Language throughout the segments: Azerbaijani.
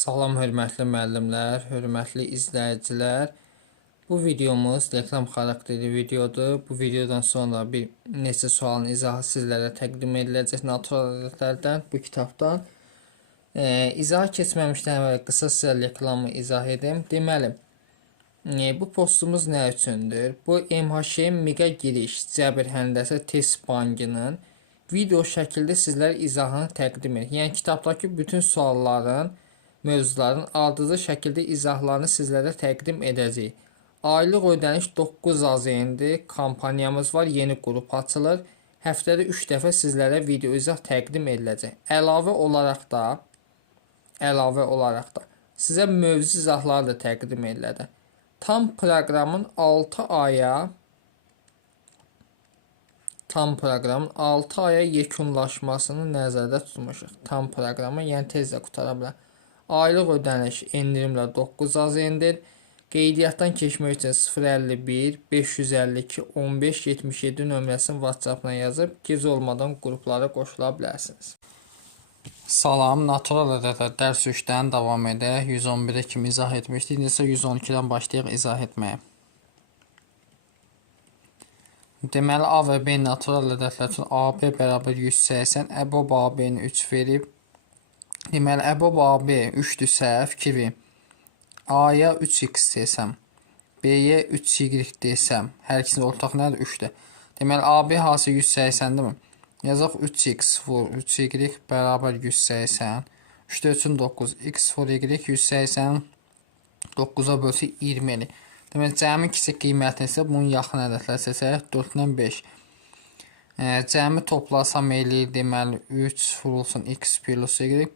Salam hörmətli müəllimlər, hörmətli izləyicilər. Bu videomuz reklam xarakterli videodur. Bu videodan sonra bir neçə sualın izahı sizlərə təqdim ediləcək natural ədədlərdən bu kitabdan. İzaha keçməmişdən əvvəl qısa sizə reklamı izah edim. Deməli, bu postumuz nə üçündür? Bu MHŞ Miqa giriş Cəbir Həndəsə Test Bankının video şəkildə sizlərə izahını təqdim edir. Yəni kitabdakı bütün sualların, mövzuların ardıcıl şəkildə izahlarını sizlərə təqdim edəcəyik. Aylıq ödəniş 9 AZN-dir. Kampaniyamız var, yeni qrup açılır. Həftədə 3 dəfə sizlərə video izah təqdim ediləcək. Əlavə olaraq da sizə mövzu izahları da təqdim ediləcək. Tam proqramın 6 aya yekunlaşmasını nəzərdə tutmuşuq. Tam proqramı, yəni tez də qutara bilər. Aylıq ödəniş endirimlə 9 AZN-dir. Qeydiyyatdan keçmək üçün 051 552 15 77 nömrəsini WhatsApp-dan yazıb gec olmadan qruplara qoşula bilərsiniz. Salam, natural ədədlər dərs 3-dən davam edək. 111-ə kimi izah etmişdik. İndi isə 112-dən başlayaq izah etməyə. Deməli, A və B natural ədədlər üçün AB bərabər 180, əbob AB-ni 3 verib. Deməli, əbob AB 3-dürsə, fikir verin. A-ya 3x desəm, B-yə 3y desəm, hər ikisinin ortaq nədir? 3-dür. Deməli, AB hansı 180-dir mi? Yazaq 3x vur 3y bərabər 180. 3-də 3-ün 9. X vur y 180. 9-a bölsə 20-dir. Deməli, cəmi kiçik qiymətini isə bunun yaxın ədədlər seçək. 4-dən 5. Cəmi toplasam eləyir. Deməli, 3 vurulsun x plus y.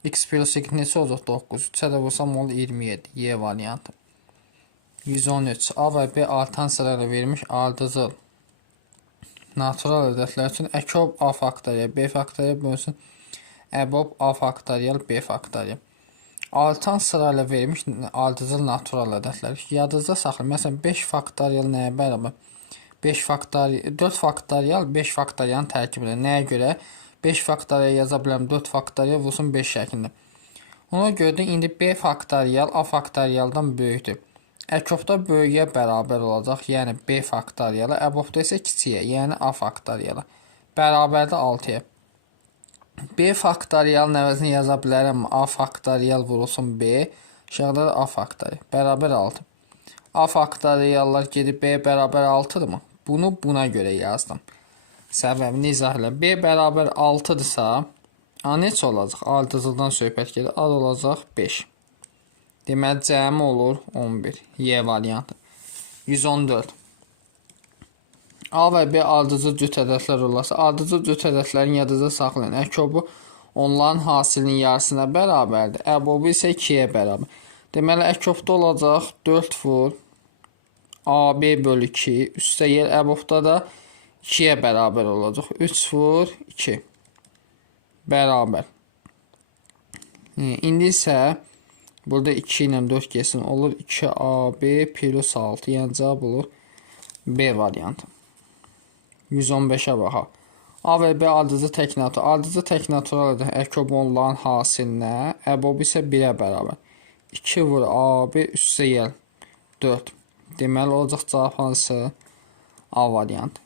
X plus y neçə olacaq? 9. 3-ə də vursam olur 27. Y variantı. 113. A və B artan sırayla verilmiş ardıcıl natural ədədlər üçün əkob A faktorial B faktorial bölünsün əbob A faktorial B faktorial. Artan sırayla verilmiş ardıcıl natural ədədlər. Yadınızda saxlayın. Məsələn, 5 faktorial nəyə bərabər? 4 faktorial 5 faktorialın tərkibidir. Nəyə görə? 5 faktorial yaza bilərəm, 4 faktorial vursun 5 şəklində. Ona görə də indi B faktorial A faktorialdan böyükdür. Əkobda böyüyə bərabər olacaq, yəni B faktorialı, əbobda isə kiçiyə, yəni A faktorialı. Bərabərdə 6-ya. B faktorialın əvəzini yaza bilərəm, A faktorial vurulsun B, aşağıda da A faktorial, bərabər 6. A faktoriallar gedib B bərabər 6-dırmı? Bunu buna görə yazdım. Səbəbini izah elə. B bərabər 6-dırsa, A neçə olacaq? Ardıcıldan söhbət gedir. A olacaq 5. Deməli, cəmi olur 11. Y variantı. 114. A və B ardıcıl cüt ədədlər olarsa, ardıcıl cüt ədədlərin yadınızda saxlayın. Əkobu onların hasilinin yarısına bərabərdir. Əbobu isə 2-yə bərabər. Deməli, əkobda olacaq 4 vur AB bölü 2. Üstə yer əbobda da 2-yə bərabər olacaq. 3 vur 2. Bərabər. İndi isə burada 2 ilə 4 gəlsin olur 2AB plus 6. Yəni cavab olur B variantı. 115-ə baxaq. A və B ardıcıl tək natural. Ardıcıl tək natural əkob onların hasilinə, əbob isə 1-ə bərabər. 2 vur AB üstə yer 4. Deməli olacaq cavab hansı? A variantı.